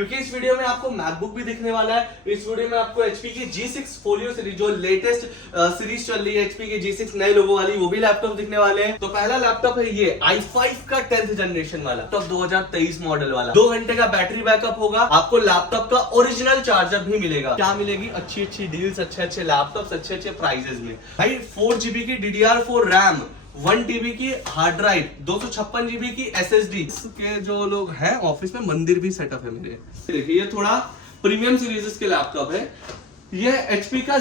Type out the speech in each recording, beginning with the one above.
क्योंकि इस वीडियो में आपको मैकबुक भी दिखने वाला है। इस वीडियो में आपको HP की G6 फोलियो सीरीज, जो लेटेस्ट सीरीज चल रही है HP की G6 नए लोगों वाली, वो भी लैपटॉप दिखने वाले हैं। तो पहला लैपटॉप है ये i5 का 10th जनरेशन वाला लैपटॉप, 2023 मॉडल वाला। 2 घंटे का बैटरी बैकअप होगा। आपको लैपटॉप का ओरिजिनल चार्जर भी मिलेगा। क्या मिलेगी? अच्छी अच्छी डील्स, अच्छे अच्छे लैपटॉप्स, अच्छे अच्छे प्राइजेस में। भाई 4GB की DDR4 रैम, 1 TB की हार्ड ड्राइव, 256 GB की SSD के जो लोग हैं ऑफिस में, मंदिर भी सेटअप है मेरे। देखिए ये थोड़ा प्रीमियम सीरीज के लैपटॉप है। ये HP का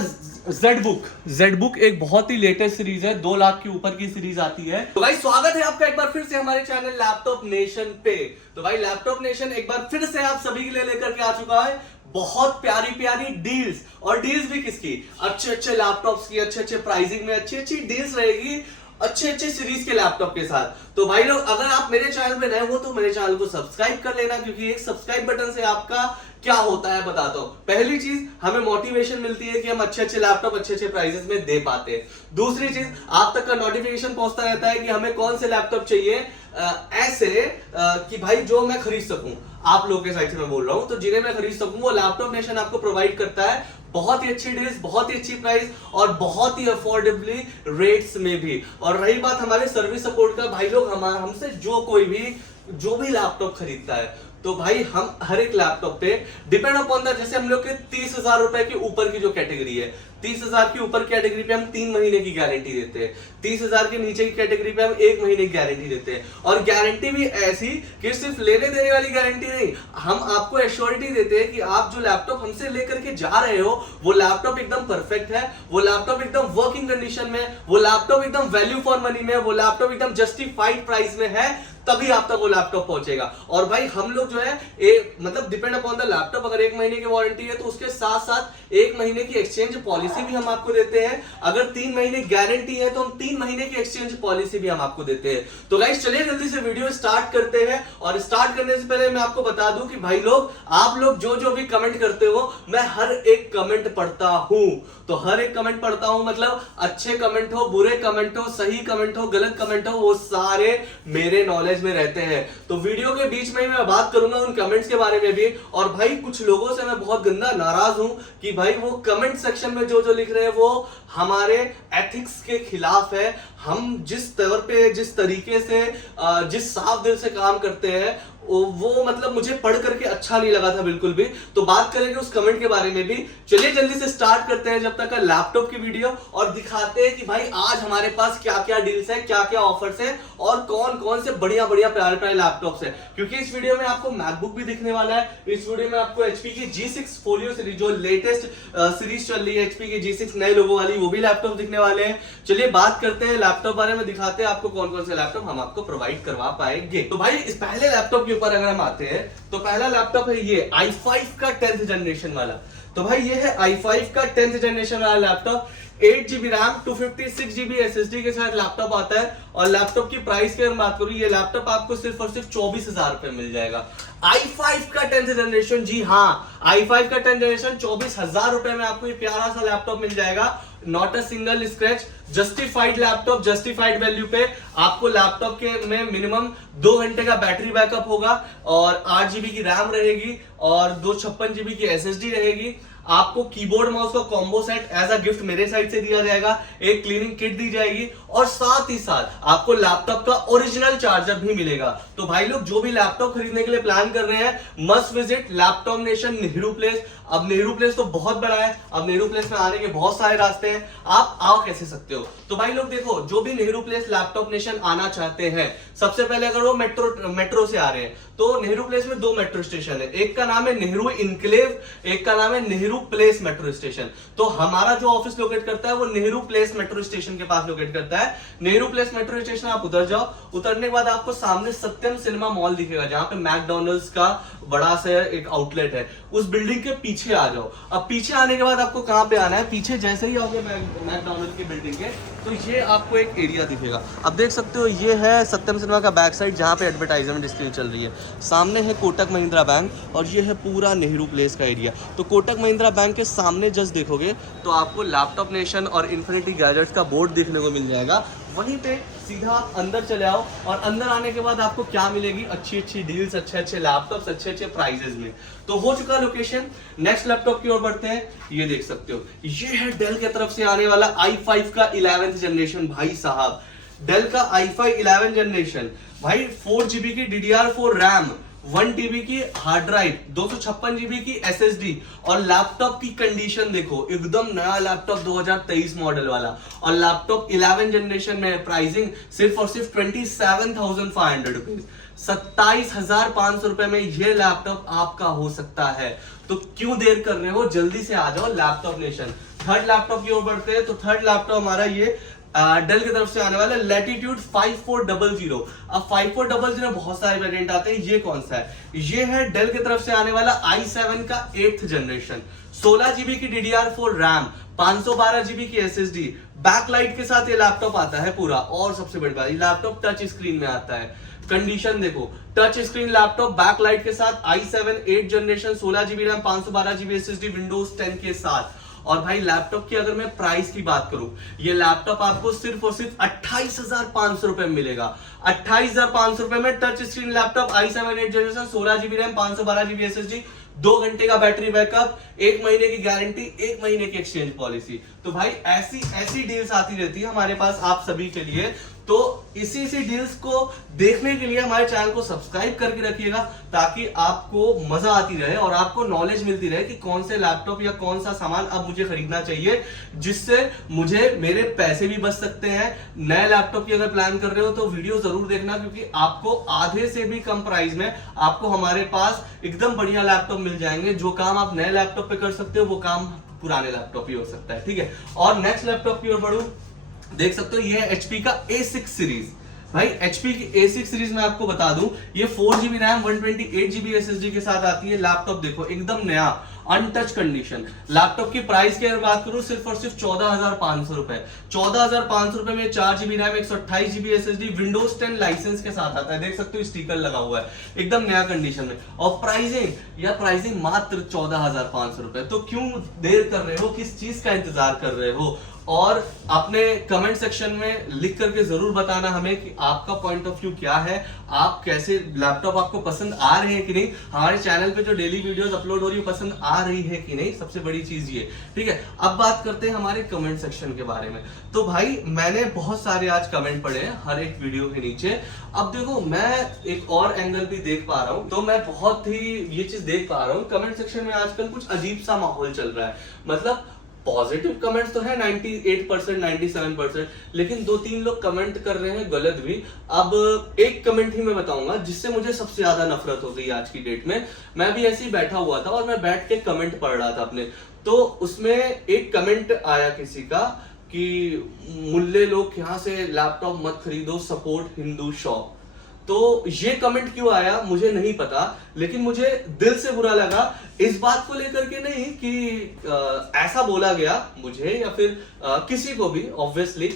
ZBook एक बहुत ही लेटेस्ट सीरीज है, 2 लाख के ऊपर की सीरीज आती है। तो भाई स्वागत है आपका एक बार फिर से हमारे चैनल लैपटॉप नेशन पे। तो भाई लैपटॉप नेशन एक बार फिर से आप सभी के लिए लेकर के आ चुका है बहुत प्यारी प्यारी डील्स। और डील्स भी किसकी? अच्छे अच्छे लैपटॉप्स की, अच्छे अच्छे प्राइसिंग में अच्छी अच्छी डील्स रहेगी अच्छे अच्छे सीरीज के लैपटॉप के साथ। तो भाई लोग, अगर आप मेरे चैनल पे नए हो तो मेरे चैनल को सब्सक्राइब कर लेना, क्योंकि एक सब्सक्राइब बटन से आपका क्या होता है बताता हूं। पहली चीज, हमें मोटिवेशन मिलती है कि हम अच्छे अच्छे लैपटॉप अच्छे अच्छे प्राइसेस में दे पाते हैं। दूसरी चीज, आप तक का नोटिफिकेशन पहुंचता रहता है कि हमें कौन से लैपटॉप चाहिए कि भाई जो मैं खरीद सकूं। आप लोगों के साइड से मैं बोल रहा हूं, तो जिन्हें मैं खरीद सकूं वो लैपटॉप नेशन आपको प्रोवाइड करता है। बहुत ही अच्छी डील्स, बहुत ही अच्छी प्राइस और बहुत ही अफोर्डेबली रेट्स में भी। और रही बात हमारे सर्विस सपोर्ट का, भाई लोग हमसे जो भी लैपटॉप खरीदता है, तो भाई हम हर एक लैपटॉप पे डिपेंड अपॉन द, जैसे हम लोग के 30,000 रुपए के ऊपर की जो कैटेगरी है, 30,000 की ऊपर कैटेगरी पे हम 3 महीने की गारंटी देते हैं। 30,000 के नीचे की कैटेगरी पे हम 1 महीने की गारंटी देते हैं। और गारंटी भी ऐसी कि सिर्फ लेने देने वाली गारंटी नहीं, हम आपको एश्योरिटी देते हैं कि आप जो लैपटॉप हमसे लेकर के जा रहे हो वो लैपटॉप एकदम परफेक्ट है, वो लैपटॉप एकदम वर्किंग कंडीशन में, वो लैपटॉप एकदम वैल्यू फॉर मनी में, वो लैपटॉप एकदम जस्टिफाइड प्राइस में है, तभी आप तक वो लैपटॉप पहुंचेगा। और भाई हम लोग जो है मतलब डिपेंड अपॉन द लैपटॉप, अगर 1 महीने की वारंटी है तो उसके साथ साथ 1 महीने की एक्सचेंज पॉलिसी भी हम आपको देते हैं। अगर 3 महीने गारंटी है तो हम 3 महीने की एक्सचेंज पॉलिसी भी हम आपको देते हैं। तो गाइस चलिए जल्दी से वीडियो स्टार्ट करते हैं। और स्टार्ट करने से पहले मैं आपको बता दूं कि भाई लोग, आप लोग जो भी कमेंट करते हो, मैं हर एक कमेंट पढ़ता हूं। तो हर एक कमेंट पढ़ता हूं, मतलब अच्छे कमेंट हो, बुरे कमेंट हो, सही कमेंट हो, गलत कमेंट हो, वो सारे मेरे नॉलेज में रहते हैं। तो वीडियो के बीच में मैं बात करूंगा उन कमेंट्स के बारे में भी। और भाई कुछ लोगों से मैं बहुत गंदा नाराज हूं कि भाई वो कमेंट सेक्शन में जो लिख रहे हैं वो हमारे एथिक्स के खिलाफ है। हम जिस तौर पे, जिस तरीके से, जिस साफ दिल से काम करते हैं, वो मतलब मुझे पढ़ करके अच्छा नहीं लगा था बिल्कुल भी। तो बात करेंगे उस कमेंट के बारे में भी। चलिए जल्दी से स्टार्ट करते हैं जब तक का लैपटॉप की वीडियो, और दिखाते हैं कि भाई आज हमारे पास क्या क्या डील्स है, क्या क्या ऑफर्स है, और कौन कौन से बढ़िया बढ़िया प्यारे प्यारे लैपटॉप्स है। क्योंकि इस वीडियो में आपको मैकबुक भी दिखने वाला है। इस वीडियो में आपको HP की G6 फोलियो सीरीज, जो लेटेस्ट सीरीज चल रही है HP की G6 नए लोगों वाली, वो भी लैपटॉप दिखने वाले हैं। चलिए बात करते हैं लैपटॉप बारे में, दिखाते हैं आपको कौन कौन से लैपटॉप हम आपको प्रोवाइड करवा पाएंगे। तो भाई इस पहले लैपटॉप के ऊपर अगर हम आते हैं, तो पहला लैपटॉप है ये i5 का 10th जनरेशन वाला। तो भाई ये है i5 का 10th जनरेशन वाला laptop. 8GB RAM, 256GB SSD के साथ लैपटॉप आता है। और लैपटॉप की प्राइस की अगर बात करूं, ये लैपटॉप आपको सिर्फ और सिर्फ 24,000 रुपए मिल जाएगा। i5 का 10th जनरेशन, जी हाँ, i5 का 10th जनरेशन 24,000 रुपए में आपको ये प्यारा सा लैपटॉप मिल जाएगा। Not a single scratch, justified laptop, justified value पे आपको लैपटॉप के में मिनिमम 2 घंटे का बैटरी बैकअप होगा, और 8GB की रैम रहेगी, और 256GB की SSD रहेगी। आपको कीबोर्ड माउस का combo set as a gift मेरे साइड से दिया जाएगा, एक क्लीनिंग किट दी जाएगी, और साथ ही साथ आपको लैपटॉप का ओरिजिनल चार्जर भी मिलेगा। तो भाई लोग जो भी लैपटॉप खरीदने के लिए प्लान कर रहे हैं, must visit laptop nation Nehru place. अब नेहरू प्लेस तो बहुत बड़ा है, अब नेहरू प्लेस में आने के बहुत सारे रास्ते हैं, आप आओ कैसे सकते हो। तो भाई लोग देखो, जो भी नेहरू प्लेस लैपटॉप नेशन आना चाहते हैं, सबसे पहले अगर वो मेट्रो से आ रहे हैं, तो नेहरू प्लेस में 2 मेट्रो स्टेशन है। एक का नाम है नेहरू इनक्लेव, एक का नाम है नेहरू प्लेस मेट्रो स्टेशन। तो हमारा जो ऑफिस लोकेट करता है वो नेहरू प्लेस मेट्रो स्टेशन के पास लोकेट करता है। नेहरू प्लेस मेट्रो स्टेशन आप उधर जाओ, उतरने के बाद आपको सामने सत्यम सिनेमा मॉल दिखेगा, जहां पे मैकडॉनल्ड्स का बड़ा सा एक आउटलेट है। उस बिल्डिंग के पीछे आ जाओ। अब पीछे आने के बाद आपको कहां पे आना है, पीछे जैसे ही आओगे मैकडॉनल्ड्स की बिल्डिंग के, तो ये आपको एक एरिया दिखेगा। अब देख सकते हो ये है सत्यम सिनेमा का बैक साइड, जहां पे एडवर्टाइजमेंट डिस्प्ले चल रही है। सामने है कोटक महिंद्रा बैंक, और ये है पूरा नेहरू प्लेस का एरिया। तो कोटक महिंद्रा बैंक के सामने जस्ट देखोगे तो आपको लैपटॉप नेशन और इन्फिनिटी गैजेट्स का बोर्ड देखने को मिल जाएगा। वहीं पे सीधा आप अंदर चले आओ और अंदर आने के बाद आपको क्या मिलेगी, अच्छी अच्छी डील्स, अच्छे अच्छे लैपटॉप्स, अच्छे अच्छे प्राइजेस में। तो हो चुका लोकेशन, नेक्स्ट लैपटॉप की ओर बढ़ते हैं। ये देख सकते हो, ये है डेल की तरफ से आने वाला i5 का 11th जनरेशन। भाई साहब, डेल का i5 11 जनरेशन भाई, 4GB की DDR4 रैम, 1TB की हार्ड ड्राइव, 256GB की SSD, और लैपटॉप की कंडीशन देखो, एकदम नया लैपटॉप 2023 मॉडल वाला, और लैपटॉप 11 जनरेशन में, प्राइसिंग सिर्फ और सिर्फ 27,500 रुपीज, 27,500 रुपए में ये लैपटॉप आपका हो सकता है। तो क्यों देर कर रहे हो, जल्दी से आ जाओ लैपटॉप नेशन। थर्ड लैपटॉप की ओर बढ़ते हैं। तो थर्ड लैपटॉप हमारा ये डेल की तरफ से आने वाला Latitude 5400। अब 5400 बहुत सारे वेरिएंट आते हैं, ये कौन सा है, ये है डेल की तरफ से आने वाला i7 का 8th जनरेशन, 16GB की DDR4 रैम, 512GB की SSD, बैकलाइट के साथ ये लैपटॉप आता है पूरा। और सबसे बड़ी बात, ये लैपटॉप टच स्क्रीन में आता है। कंडीशन देखो, टच स्क्रीन लैपटॉप, बैकलाइट के साथ, i7 8 generation, 16GB RAM, 512GB SSD, Windows 10 के साथ। और भाई लैपटॉप की अगर मैं प्राइस की बात करूं, ये लैपटॉप आपको सिर्फ और सिर्फ 28,500 रुपए में मिलेगा। 28,500 रुपए में touch screen laptop, i7 8 generation, 16GB RAM, 512GB SSD, 2 घंटे का बैटरी बैकअप, 1 महीने की गारंटी, 1 महीने की एक्सचेंज पॉलिसी। तो भाई ऐसी ऐसी डील्स आती रहती है हमारे पास आप सभी के लिए। तो इसी डील्स को देखने के लिए हमारे चैनल को सब्सक्राइब करके रखिएगा, ताकि आपको मजा आती रहे और आपको नॉलेज मिलती रहे कि कौन से लैपटॉप या कौन सा सामान अब मुझे खरीदना चाहिए, जिससे मुझे मेरे पैसे भी बच सकते हैं। नए लैपटॉप की अगर प्लान कर रहे हो तो वीडियो जरूर देखना, क्योंकि आपको आधे से भी कम प्राइस में आपको हमारे पास एकदम बढ़िया लैपटॉप मिल जाएंगे। जो काम आप नए लैपटॉप पे कर सकते हो वो काम पुराने लैपटॉप ही हो सकता है, ठीक है। और नेक्स्ट लैपटॉप की ओर बढ़ूं, देख सकते हो ये है HP का A6 सीरीज। भाई HP की A6 सीरीज में आपको बता दूं, ये 4GB रैम, 128GB SSD के साथ आती है। लैपटॉप देखो एकदम नया, अनटच कंडीशन। लैपटॉप की प्राइस की अगर बात करूं, सिर्फ और सिर्फ 14,500 रुपए। 14,500 रुपए में 4GB RAM, 128GB SSD, Windows 10 licence के साथ आता है। देख सकते हो स्टिकर लगा हुआ है, एकदम नया कंडीशन में। और प्राइसिंग मात्र 14,500 रुपए। तो क्यों देर कर रहे हो, किस चीज का इंतजार कर रहे हो? और अपने कमेंट सेक्शन में लिख करके जरूर बताना हमें कि आपका पॉइंट ऑफ व्यू क्या है, आप कैसे लैपटॉप आपको पसंद आ रहे हैं कि नहीं, हमारे चैनल पे जो डेली वीडियोस अपलोड हो रही है पसंद आ रही है कि नहीं, सबसे बड़ी चीज ये, ठीक है। अब बात करते हैं हमारे कमेंट सेक्शन के बारे में। तो भाई मैंने बहुत सारे आज कमेंट पढ़े हैं हर एक वीडियो के नीचे। अब देखो मैं एक और एंगल भी देख पा रहा हूं, तो मैं बहुत ही ये चीज देख पा रहा हूं, कमेंट सेक्शन में आजकल कुछ अजीब सा माहौल चल रहा है। मतलब पॉजिटिव कमेंट्स तो है 98%, 97%, लेकिन 2-3 लोग कमेंट कर रहे हैं गलत भी। अब एक कमेंट ही मैं बताऊंगा जिससे मुझे सबसे ज्यादा नफरत हो गई आज की डेट में। मैं भी ऐसे ही बैठा हुआ था और मैं बैठ के कमेंट पढ़ रहा था अपने, तो उसमें एक कमेंट आया किसी का कि मुल्ले लोग यहाँ से लैपटॉप मत खरीदो, सपोर्ट हिंदू शॉप। तो ये कमेंट क्यों आया मुझे नहीं पता, लेकिन मुझे दिल से बुरा लगा। इस बात को लेकर के नहीं कि ऐसा बोला गया मुझे या फिर किसी को भी ऑब्वियसली,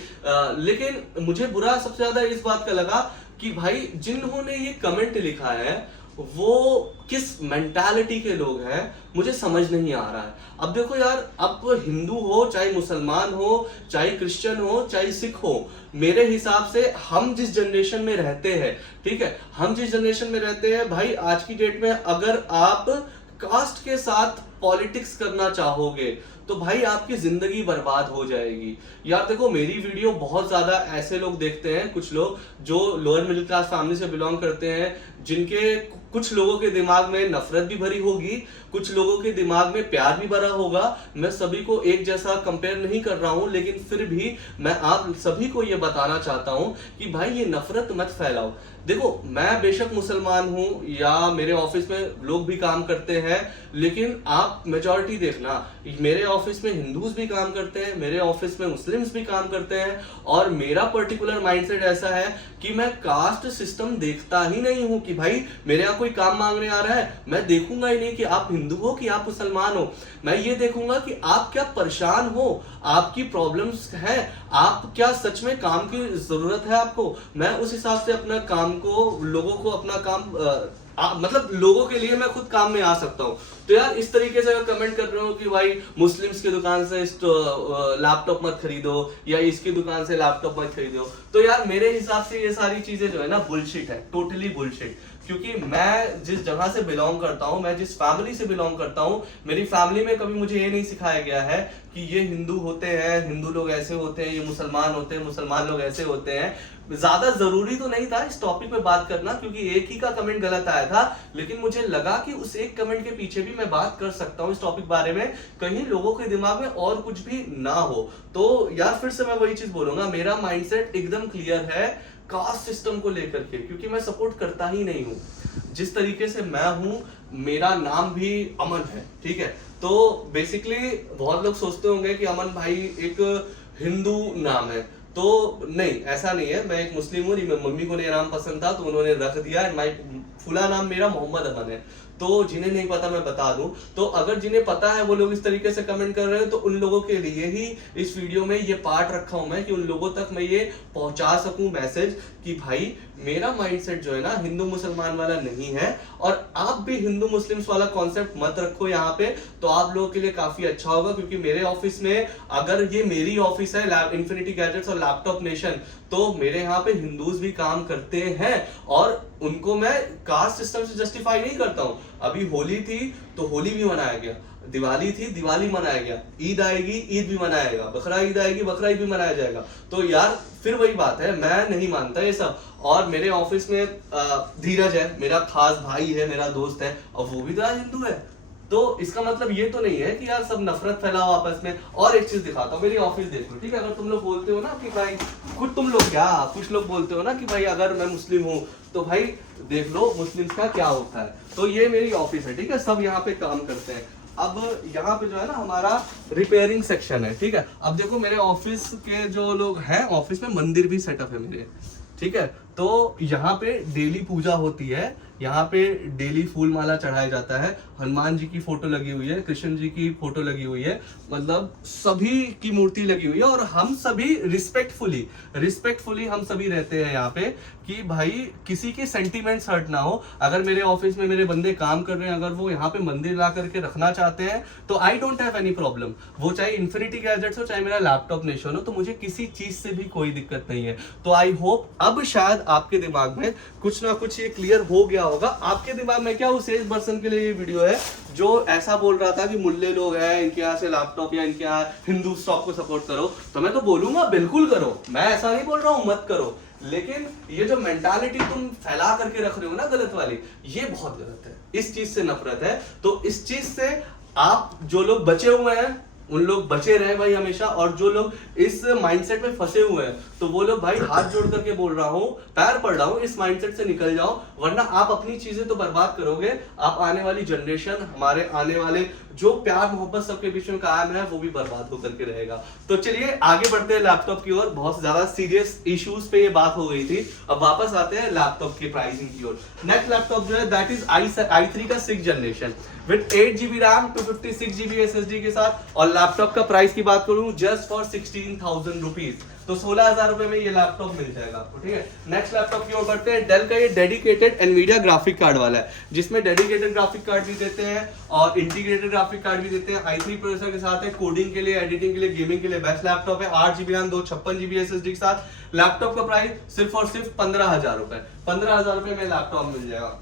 लेकिन मुझे बुरा सबसे ज्यादा इस बात का लगा कि भाई जिन्होंने ये कमेंट लिखा है वो किस मेंटालिटी के लोग हैं, मुझे समझ नहीं आ रहा है। अब देखो यार, अब हिंदू हो, चाहे मुसलमान हो, चाहे क्रिश्चियन हो, चाहे सिख हो, मेरे हिसाब से हम जिस जनरेशन में रहते हैं, ठीक है, हम जिस जनरेशन में रहते हैं भाई, आज की डेट में अगर आप कास्ट के साथ पॉलिटिक्स करना चाहोगे तो भाई आपकी जिंदगी बर्बाद हो जाएगी। यार देखो, मेरी वीडियो बहुत ज्यादा ऐसे लोग देखते हैं, कुछ लोग जो लोअर मिडिल क्लास फैमिली से बिलोंग करते हैं, जिनके कुछ लोगों के दिमाग में नफरत भी भरी होगी, कुछ लोगों के दिमाग में प्यार भी भरा होगा। मैं सभी को एक जैसा कंपेयर नहीं कर रहा हूं, लेकिन फिर भी मैं आप सभी को यह बताना चाहता हूं कि भाई ये नफरत मत फैलाओ। देखो, मैं बेशक मुसलमान हूं या मेरे ऑफिस में लोग भी काम करते हैं, लेकिन आप मेजॉरिटी देखना, मेरे ऑफिस में हिंदूज भी काम करते हैं, मेरे ऑफिस में मुस्लिम्स भी काम करते हैं, और मेरा पर्टिकुलर माइंडसेट ऐसा है कि मैं कास्ट सिस्टम देखता ही नहीं हूं कि भाई मेरे यहाँ कोई काम मांगने आ रहा है, मैं देखूंगा ही नहीं कि आप हिंदू हो कि आप मुसलमान हो, मैं ये देखूंगा कि आप क्या परेशान हो, आपकी प्रॉब्लम्स हैं, आप क्या सच में काम की जरूरत है आपको। मैं उस हिसाब से अपना काम को, लोगों को अपना काम मतलब लोगों के लिए मैं खुद काम में आ सकता हूँ। तो यार इस तरीके से अगर कमेंट कर रहे हो कि भाई मुस्लिम्स की दुकान से लैपटॉप मत खरीदो या इसकी दुकान से लैपटॉप मत खरीदो, तो यार मेरे हिसाब से ये सारी चीजें जो है ना बुलशिट है, टोटली बुलशिट। क्योंकि मैं जिस जगह से बिलोंग करता हूँ, मैं जिस फैमिली से बिलोंग करता हूँ, मेरी फैमिली में कभी मुझे ये नहीं सिखाया गया है कि ये हिंदू होते हैं, हिंदू लोग ऐसे होते हैं, ये मुसलमान होते हैं, मुसलमान लोग ऐसे होते हैं। ज्यादा जरूरी तो नहीं था इस टॉपिक पे बात करना, क्योंकि एक ही का कमेंट गलत आया था, लेकिन मुझे लगा कि उस एक कमेंट के पीछे भी मैं बात कर सकता हूँ इस टॉपिक बारे में, कहीं लोगों के दिमाग में और कुछ भी ना हो। तो यार फिर से मैं वही चीज बोलूंगा, मेरा माइंडसेट एकदम क्लियर है कास्ट सिस्टम को लेकर के, क्योंकि मैं सपोर्ट करता ही नहीं हूँ। जिस तरीके से मैं हूँ, मेरा नाम भी अमन है, ठीक है। तो बेसिकली बहुत लोग सोचते होंगे कि अमन भाई एक हिंदू नाम है, तो नहीं, ऐसा नहीं है। मैं एक मुस्लिम हूँ, मम्मी को ये नाम पसंद था तो उन्होंने रख दिया। फुला नाम मेरा मोहम्मद अमन है। तो जिन्हें नहीं पता मैं बता दूं, तो अगर जिन्हें पता है वो लोग इस तरीके से कमेंट कर रहे हैं, तो उन लोगों के लिए ही इस वीडियो में ये पार्ट रखा हूं मैं, कि उन लोगों तक मैं ये पहुंचा सकूं मैसेज कि भाई मेरा माइंडसेट जो है ना हिंदू मुसलमान वाला नहीं है, और आप भी हिंदू मुस्लिम्स वाला कॉन्सेप्ट मत रखो यहाँ पे, तो आप लोगों के लिए काफी अच्छा होगा। क्योंकि मेरे ऑफिस में, अगर ये मेरी ऑफिस है इन्फिनिटी गैजेट्स और लैपटॉप नेशन, तो मेरे यहाँ पे हिंदूज भी काम करते हैं, और उनको मैं कास्ट सिस्टम से जस्टिफाई नहीं करता हूँ। अभी होली थी तो होली भी मनाया गया, दिवाली थी दिवाली मनाया गया, ईद आएगी ईद भी मनाएगा, बकरा ईद आएगी बकरा ईद भी मनाया जाएगा। तो यार फिर वही बात है, मैं नहीं मानता ये सब। और मेरे ऑफिस में धीरज है, मेरा खास भाई है, मेरा दोस्त है, और वो भी तो हिंदू है। तो इसका मतलब ये तो नहीं है कि यार सब नफरत फैलाओ आपस में। और एक चीज दिखाता हूँ, मेरी ऑफिस देखो, ठीक है। अगर तुम लोग बोलते हो ना कि भाई, तुम लोग क्या, कुछ लोग बोलते हो ना कि भाई अगर मैं मुस्लिम हूँ तो भाई देख लो मुस्लिम्स का क्या होता है। तो ये मेरी ऑफिस है, ठीक है, सब यहाँ पे काम करते हैं। अब यहाँ पे जो है ना हमारा रिपेयरिंग सेक्शन है, ठीक है। अब देखो मेरे ऑफिस के जो लोग हैं, ऑफिस में मंदिर भी सेटअप है मेरे, ठीक है। तो यहाँ पे डेली पूजा होती है, यहाँ पे डेली फूल माला चढ़ाया जाता है, हनुमान जी की फोटो लगी हुई है, कृष्ण जी की फोटो लगी हुई है, मतलब सभी की मूर्ति लगी हुई है। और हम सभी रिस्पेक्टफुली हम सभी रहते हैं यहाँ पे, कि भाई किसी के सेंटीमेंट्स हर्ट ना हो। अगर मेरे ऑफिस में मेरे बंदे काम कर रहे हैं, अगर वो यहाँ पे मंदिर ला करके रखना चाहते हैं, तो I don't have any problem. वो चाहे इन्फिनिटी गैजेट्स हो, चाहे मेरा लैपटॉप नेशन हो, तो मुझे किसी चीज से भी कोई दिक्कत नहीं है। तो आई होप अब शायद आपके दिमाग में कुछ ना कुछ ये क्लियर हो गया होगा। आपके दिमाग में क्या, उस एज पर्सन के लिए ये वीडियो है जो ऐसा बोल रहा था कि मुल्ले लोग हैं, इनके यहाँ से लैपटॉप या इनके यहाँ हिंदू स्टॉक को सपोर्ट करो, तो मैं तो बोलूंगा बिल्कुल करो, मैं ऐसा नहीं बोल रहा हूँ मत करो। लेकिन ये जो मेंटालिटी तुम फैला करके रख रहे हो ना गलत वाली, ये बहुत गलत है, इस चीज से नफरत है। तो इस चीज से आप जो लोग बचे हुए हैं उन लोग बचे रहे भाई हमेशा, और जो लोग इस माइंडसेट में फंसे हुए हैं, तो वो लोग भाई हाथ जोड़ करके बोल रहा हूं, पैर पड़ रहा हूं, इस माइंडसेट से निकल जाओ, वरना आप अपनी चीजें तो बर्बाद करोगे, आप आने वाली जनरेशन, हमारे आने वाले जो प्यार मोहब्बत सबके बीच में कायम है, वो भी बर्बाद होकर के रहेगा। तो चलिए आगे बढ़ते हैं लैपटॉप की ओर। बहुत ज्यादा सीरियस इश्यूज पे ये बात हो गई थी, अब वापस आते हैं लैपटॉप की प्राइसिंग की ओर। नेक्स्ट लैपटॉप जो है दैट इज i3 का 6th generation with 8GB RAM 256GB SSD के साथ, और लैपटॉप का प्राइस की बात करूं जस्ट फॉर 16,000 रुपीज, तो 16,000 रुपए में ये लैपटॉप मिल जाएगा आपको, ठीक है। नेक्स्ट लैपटॉप की ओर बढ़ते हैं। डेल का ये डेडिकेटेड एनवीडिया ग्राफिक कार्ड वाला है, जिसमें डेडिकेटेड ग्राफिक कार्ड भी देते हैं और इंटीग्रेटेड ग्राफिक कार्ड भी देते हैं। i3 प्रोसेसर के साथ है, कोडिंग के लिए, एडिटिंग के लिए, गेमिंग के लिए बेस्ट लैपटॉप है। 8GB रैम 256GB SSD के साथ। लैपटॉप का प्राइस सिर्फ और सिर्फ 15,000 रुपए, 15,000 रुपए में लैपटॉप मिल जाएगा।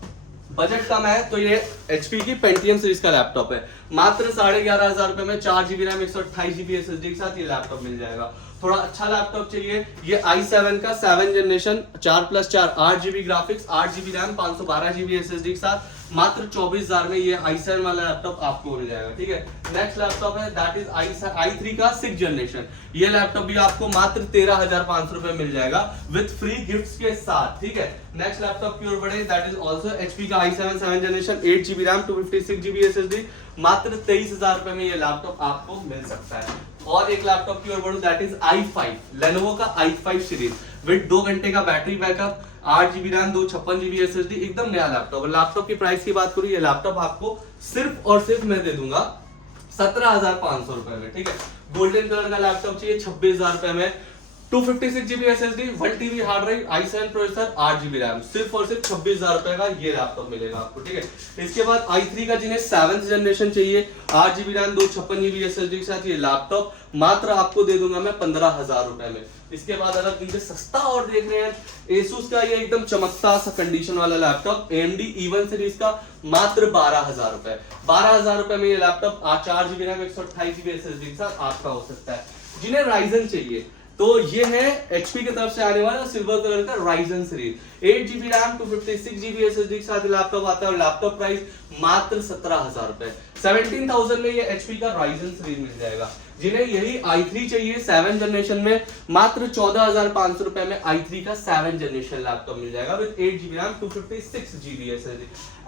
बजट कम है तो ये HP की पेंटियम सीरीज का लैपटॉप है, मात्र 11,500 रुपए में 4GB रैम 128GB SSD के साथ ये लैपटॉप मिल जाएगा। थोड़ा अच्छा लैपटॉप चाहिए, ये i7 का 7th generation 4+4 8GB graphics, 8GB RAM 512GB SSD के साथ, मात्र 24,000 में ये i7 वाला लैपटॉप आपको मिल जाएगा, ठीक है। नेक्स्ट लैपटॉप है दैट इज i3 का 6th जनरेशन, ये लैपटॉप भी आपको मात्र 13,500 रुपए मिल जाएगा विद फ्री गिफ्ट्स के साथ, ठीक है। नेक्स्ट लैपटॉप की ओर बढ़े, दैट इज आल्सो HP का i7 7th generation 8GB RAM 256GB SSD, मात्र 23,000 रुपए में ये लैपटॉप आपको मिल सकता है। और एक लैपटॉप की ओर बढ़ूं, दैट इज i5 Lenovo का i5 सीरीज विद 2 घंटे का battery backup, 8 GB RAM 256 GB SSD, एकदम नया लैपटॉप। लैपटॉप की प्राइस की बात करूं, ये लैपटॉप आपको सिर्फ और सिर्फ मैं दे दूंगा 17,500 रुपए में, ठीक है। गोल्डन कलर का लैपटॉप चाहिए 26,000 रुपए में, 256 GB SSD, 1 TB hard drive, i7 processor, 8 GB RAM, सिर्फ और सिर्फ 26,000 रुपए का ये लैपटॉप मिलेगा आपको, ठीक है। इसके बाद i3 का जिन्हें 7th जनरेशन चाहिए, 8 GB रैम 256 GB SSD के साथ ये लैपटॉप मात्र आपको दे दूंगा मैं 15,000 रुपए में। इसके बाद अगर इनसे सस्ता और देख रहे हैं, Asus का ये एकदम चमकता सा कंडीशन वाला लैपटॉप AMD E1 सीरीज का, मात्र 12,000 रुपए। 12,000 रुपए में ये laptop 4 GB RAM 128 GB SSD के साथ आपका हो सकता है। जिन्हें राइजन चाहिए तो ये है HP की तरफ से आने वाला सिल्वर कलर का Ryzen series, 8 GB RAM 256 GB SSD के साथ लैपटॉप आता है और लैपटॉप प्राइस मात्र 17,000 रुपए। 17,000 में ये HP का राइजन सीरीज मिल जाएगा। जिन्हें यही i3 चाहिए 7 जनरेशन में, मात्र 14,500 रुपए में i3 का 7 जनरेशन लैपटॉप मिल जाएगा with 8 GB RAM 256 GB SSD।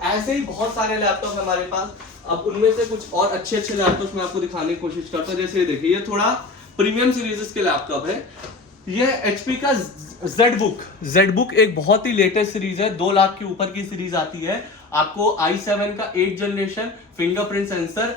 ऐसे ही बहुत सारे लैपटॉप हमारे पास। अब उनमें से कुछ और अच्छे अच्छे लैपटॉप मैं आपको दिखाने की कोशिश करता हूं। जैसे देखिए, ये थोड़ा प्रीमियम सीरीज के लैपटॉप है। ये HP का ZBook एक बहुत ही लेटेस्ट सीरीज है, 2 लाख के ऊपर की सीरीज आती है। आपको i7 का 8 generation, fingerprint sensor,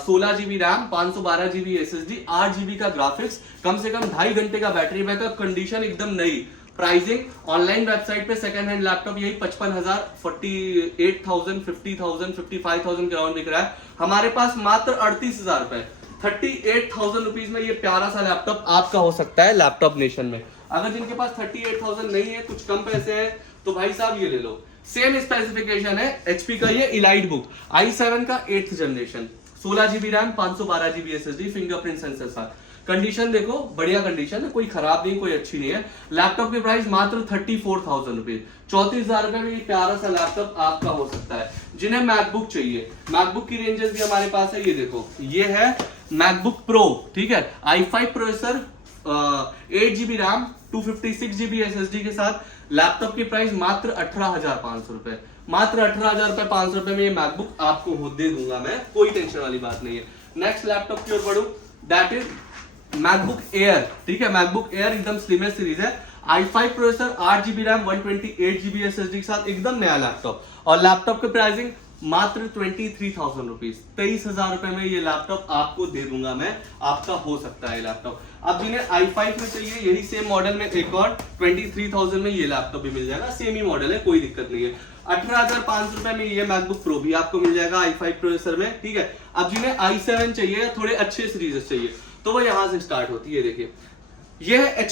16 GB RAM, 512 GB SSD, 8 GB का ग्राफिक्स, कम से कम 2.5 घंटे का बैटरी बैकअप, कंडीशन एकदम नई। प्राइसिंग ऑनलाइन वेबसाइट पे सेकंड हैंड लैपटॉप यही 55,000, 48,000, 50,000, 55,000 के अराउंड दिख रहा है। हमारे पास मात्र 38,000 रुपए, 38,000 रुपीज में ये प्यारा सा लैपटॉप आपका हो सकता है लैपटॉप नेशन में। अगर जिनके पास 38,000 नहीं है, कुछ कम पैसे है, तो भाई साहब ये ले लो। सेम स्पेसिफिकेशन है HP का ये इलाइट बुक, i7 का 8th generation, 16 GB RAM, 512 GB SSD, fingerprint sensor साथ। कंडीशन देखो, बढ़िया कंडीशन है, कोई खराब नहीं, कोई अच्छी नहीं है। लैपटॉप की प्राइस मात्र 34,000 रुपीज, 34,000 रुपए में ये प्यारा सा लैपटॉप आपका हो सकता है। जिन्हें मैकबुक चाहिए, मैकबुक की रेंजेस भी हमारे पास है। ये देखो, ये है मैकबुक प्रो, ठीक है, i5 processor, 8 GB RAM, 256 GB SSD के साथ। लैपटॉप की प्राइस मात्र 18,500 रुपए, मात्र 18,500 रुपए में ये मैकबुक आपको दे दूंगा मैं, कोई टेंशन वाली बात नहीं है। नेक्स्ट लैपटॉप की ओर बढ़ूं, दैट इज मैकबुक एयर, ठीक है। मैकबुक एयर एकदम स्लिमेस्ट सीरीज है, i5 processor, 8 GB RAM, 128 GB SSD के साथ, एकदम नया लैपटॉप। और लैपटॉप की प्राइसिंग मात्र 23,000 रुपीज, 23,000 रुपए में ये लैपटॉप आपको दे दूंगा मैं, आपका हो सकता है लैपटॉप। अब जिन्हें i5 में चाहिए, यही सेम मॉडल में एक और 23,000 में ये लैपटॉप भी मिल जाएगा, सेम ही मॉडल है, कोई दिक्कत नहीं है। 18,500 रुपए में ये मैकबुक प्रो भी आपको मिल जाएगा i5 प्रोसेसर में, ठीक है। अब जिन्हें i7 चाहिए या थोड़े अच्छे सीरीज चाहिए, तो वो यहां से स्टार्ट होती है। देखिए, ये है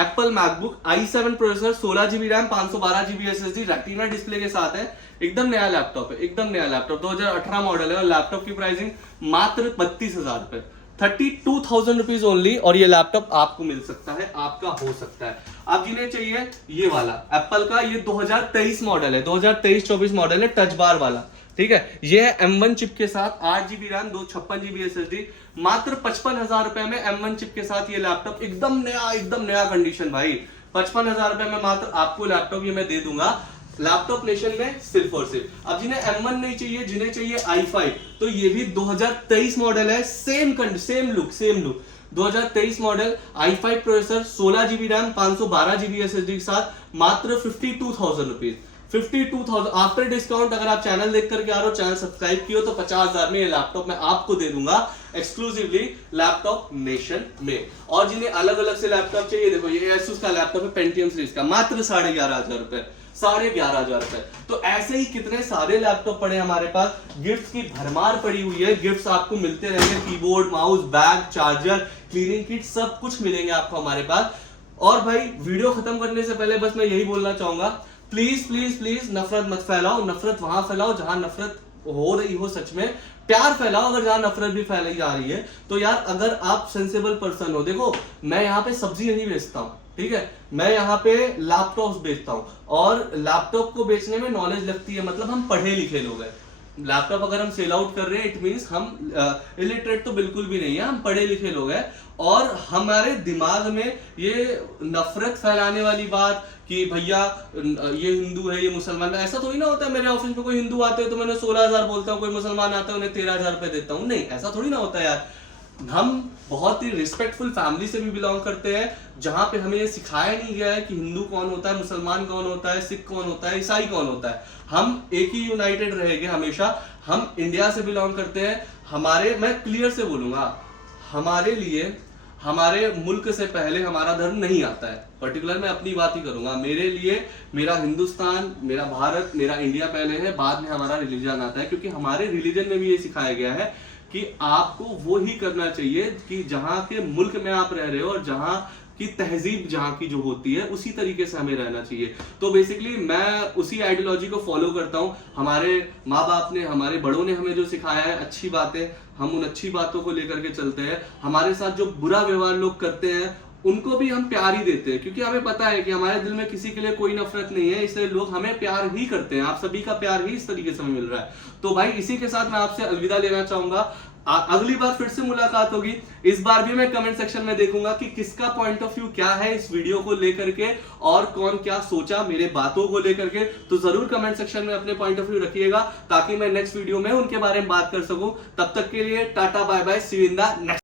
Apple MacBook i7 processor, 16 GB RAM, 512 GB SSD, retina display के साथ है। एकदम नया लैपटॉप है, एकदम नया लैपटॉप, 2018 मॉडल है और लैपटॉप की प्राइसिंग मात्र 32,000 रुपए, 32,000 रुपीज ओनली। और ये लैपटॉप आपको मिल सकता है, आपका हो सकता है। अब जिन्हें चाहिए ये वाला एप्पल का, ये 2023 मॉडल है, 2023-24 मॉडल है, टच बार वाला, ठीक है। ये है M1 चिप के साथ, 8 GB रैम, 256 GB SSD, मात्र 55,000 रुपए में M1 चिप के साथ ये लैपटॉप, एकदम नया कंडीशन भाई। 55,000 रुपए में मात्र आपको लैपटॉप ये मैं दे दूंगा लैपटॉप नेशन में, सिर्फ और सिर्फ। अब जिन्हें M1 नहीं चाहिए, जिन्हें चाहिए i5, तो ये भी 2023 मॉडल है, same look, 2023 model, i5 processor, 16 GB RAM, 512 GB SSD के साथ, मात्र 52,000 रुपीज, 52,000 आफ्टर डिस्काउंट। अगर आप चैनल देख करके आ रहे हो, चैनल सब्सक्राइब किए हो, तो 50,000 में ये लैपटॉप मैं आपको दे दूंगा एक्सक्लूसिवली लैपटॉप नेशन में। और जिन्हें अलग अलग से लैपटॉप चाहिए, देखो ये Asus का लैपटॉप है, पेंटियम सीरीज का, मात्र 11,500 रुपए, 11,500 रुपए। तो ऐसे ही कितने सारे लैपटॉप पड़े हमारे पास, गिफ्ट्स की भरमार पड़ी हुई है, गिफ्ट्स आपको मिलते रहेंगे, keyboard, mouse, bag, charger, cleaning kit, सब कुछ मिलेंगे आपको हमारे पास। और भाई वीडियो खत्म करने से पहले बस मैं यही बोलना चाहूंगा, प्लीज प्लीज प्लीज नफरत मत फैलाओ, नफरत वहां फैलाओ जहां नफरत हो रही हो, सच में प्यार फैलाओ अगर जहां नफरत भी फैलाई जा रही है। तो यार अगर आप सेंसिबल पर्सन हो, देखो मैं यहाँ पे सब्जी नहीं बेचता हूँ, ठीक है, मैं यहाँ पे लैपटॉप्स बेचता हूँ, और लैपटॉप को बेचने में नॉलेज लगती है, मतलब हम पढ़े लिखे लोग हैं। लैपटॉप अगर हम सेल आउट कर रहे हैं, इट मींस हम इलिटरेट तो बिल्कुल भी नहीं है, हम पढ़े लिखे लोग हैं। और हमारे दिमाग में ये नफरत फैलाने वाली बात कि भैया ये हिंदू है, ये मुसलमान है, ऐसा थोड़ी ना होता है। मेरे ऑफिस में कोई हिंदू आते हैं तो मैंने 16,000 बोलता हूँ, कोई मुसलमान आता है उन्हें 13,000 रुपए देता हूँ, नहीं ऐसा थोड़ी ना होता है यार। हम बहुत ही रिस्पेक्टफुल फैमिली से भी बिलोंग करते हैं, जहां पे हमें ये सिखाया नहीं गया है कि हिंदू कौन होता है, मुसलमान कौन होता है, सिख कौन होता है, ईसाई कौन होता है। हम एक ही यूनाइटेड रहेंगे हमेशा। हम इंडिया से बिलोंग करते हैं। हमारे, मैं क्लियर से बोलूंगा, हमारे लिए हमारे मुल्क से पहले हमारा धर्म नहीं आता है। पर्टिकुलर मैं अपनी बात ही करूंगा, मेरे लिए मेरा हिंदुस्तान, मेरा भारत, मेरा इंडिया पहले है, बाद में हमारा रिलीजन आता है। क्योंकि हमारे रिलीजन में भी ये सिखाया गया है कि आपको वो ही करना चाहिए कि जहां के मुल्क में आप रह रहे हो और जहां की तहजीब जहां की जो होती है उसी तरीके से हमें रहना चाहिए। तो बेसिकली मैं उसी आइडियोलॉजी को फॉलो करता हूं। हमारे माँ बाप ने, हमारे बड़ों ने हमें जो सिखाया है अच्छी बातें, हम उन अच्छी बातों को लेकर के चलते हैं। हमारे साथ जो बुरा व्यवहार लोग करते हैं उनको भी हम प्यार ही देते हैं, क्योंकि हमें पता है कि हमारे दिल में किसी के लिए कोई नफरत नहीं है, इसलिए लोग हमें प्यार ही करते हैं। आप सभी का प्यार ही इस तरीके से हमें मिल रहा है। तो भाई इसी के साथ मैं आपसे अलविदा लेना चाहूंगा। अगली बार फिर से मुलाकात होगी। इस बार भी मैं कमेंट सेक्शन में देखूंगा कि किसका पॉइंट ऑफ व्यू क्या है इस वीडियो को लेकर के, और कौन क्या सोचा मेरे बातों को लेकर के। तो जरूर कमेंट सेक्शन में अपने पॉइंट ऑफ व्यू रखिएगा, ताकि मैं नेक्स्ट वीडियो में उनके बारे में बात कर सकूं। तब तक के लिए tata bye bye, see you in the next.